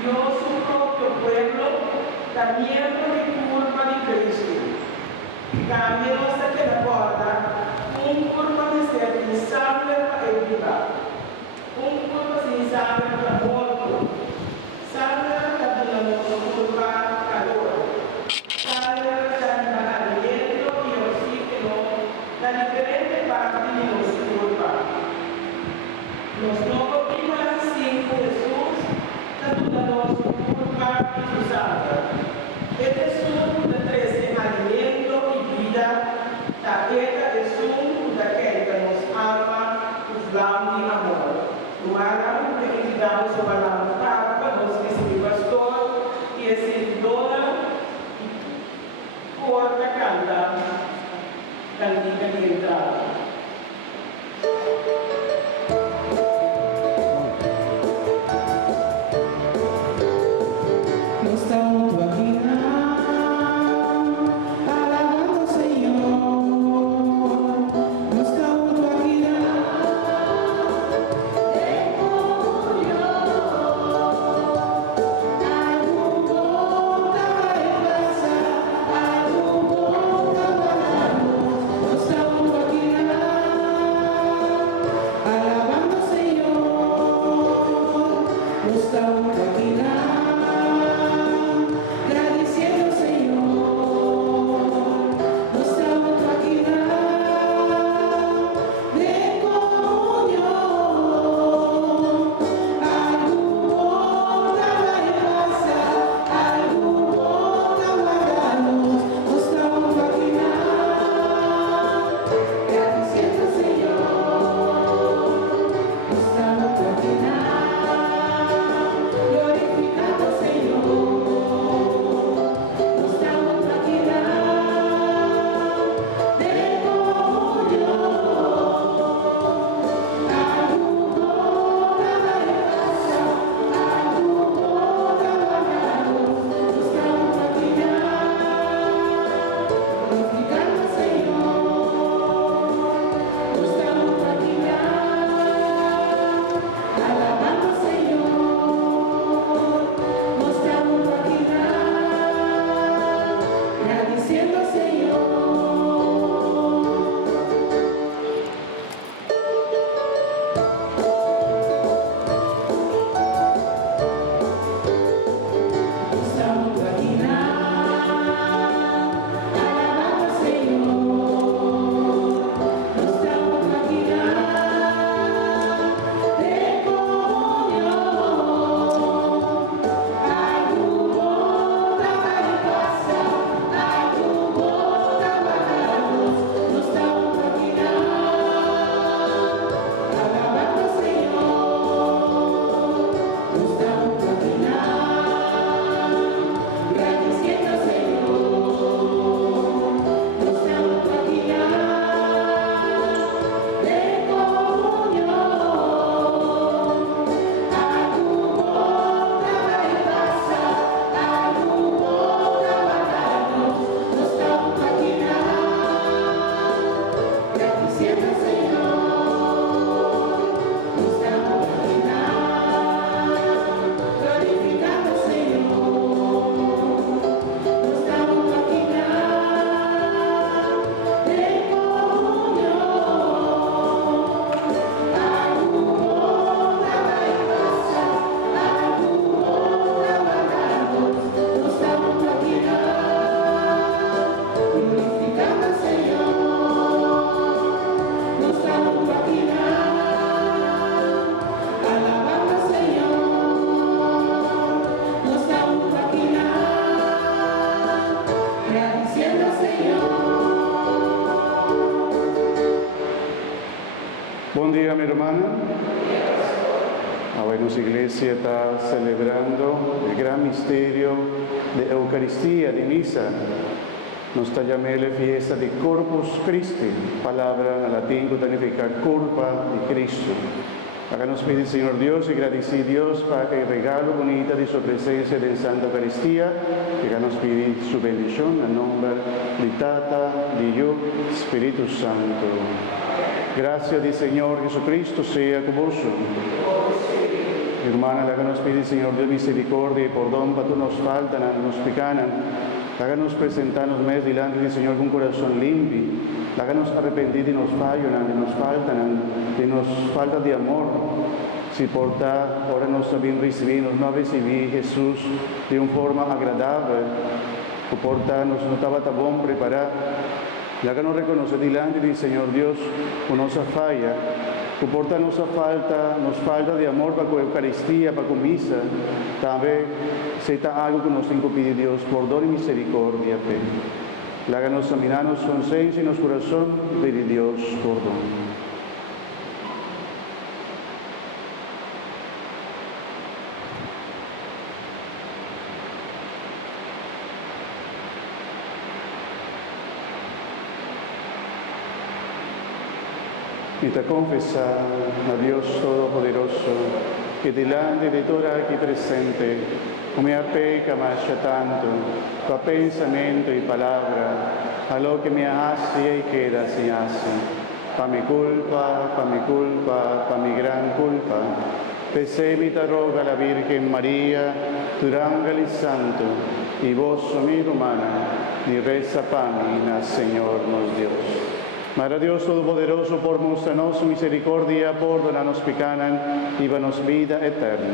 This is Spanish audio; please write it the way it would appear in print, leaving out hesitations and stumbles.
dio su propio pueblo, también por culpa de Cristo. Cambió hasta que la corda, un culpa de ser insabile para el vida, un culpa sin sangre para muerto, sangre para la culpa calor, sangre para aliento y oxígeno, la diferente parte de nuestra culpa. Los no primas sin Jesús, tanto su culpa y su sangre. Jesús de 13 aliento y vida, la tierra es un de aquel que nos ama, juzgamos de amor. Humana, que quitamos su voluntad, nos que es mi pastor, y es el dona, y corta canta, cantica de entrada. Bom dia, minha irmã. Hoy nuestra iglesia está celebrando el gran misterio de Eucaristía, de misa. Nos está llamando la fiesta de Corpus Christi, palabra en latín que significa culpa de Cristo. Acá nos pide el Señor Dios y agradecidos para que el regalo bonito de su presencia en Santa Eucaristía, que acá nos pide su bendición en nombre de Tata, de Hijo, Espíritu Santo. Gracias del Señor Jesucristo sea con vosotros. Hermana, la que nos pide, Señor Dios, misericordia y perdón, para tú nos faltan, nos picanan. Háganos presentarnos mes delante del Señor con corazón limpio. Háganos arrepentir y nos fallan, y nos faltan, y nos falta de amor. Si porta, ahora nos también recibimos, no recibí Jesús de una forma agradable. O porta, nos estaba tan buen preparar. Háganos reconocer delante del Señor Dios con nuestra falla. O porta nos falta de amor para con Eucaristía, para con misa. También si está algo que nos pide Dios, perdón y misericordia. Háganos examinarnos conciencia y nuestro corazón, pedir Dios perdón. Y te confesar a Dios Todopoderoso, que delante de toda aquí presente, me apeca más tanto, pa pensamiento y palabra, a lo que me hace y queda sin hace, pa mi culpa, pa mi gran culpa. Pesemi te roga la Virgen María, tu ángel y santo, y vos, mi hermana, ni reza pa mí, Señor nos Dios. Madre Dios Todopoderoso, por mostrarnos su misericordia, perdónanos pecanan y danos vida eterna.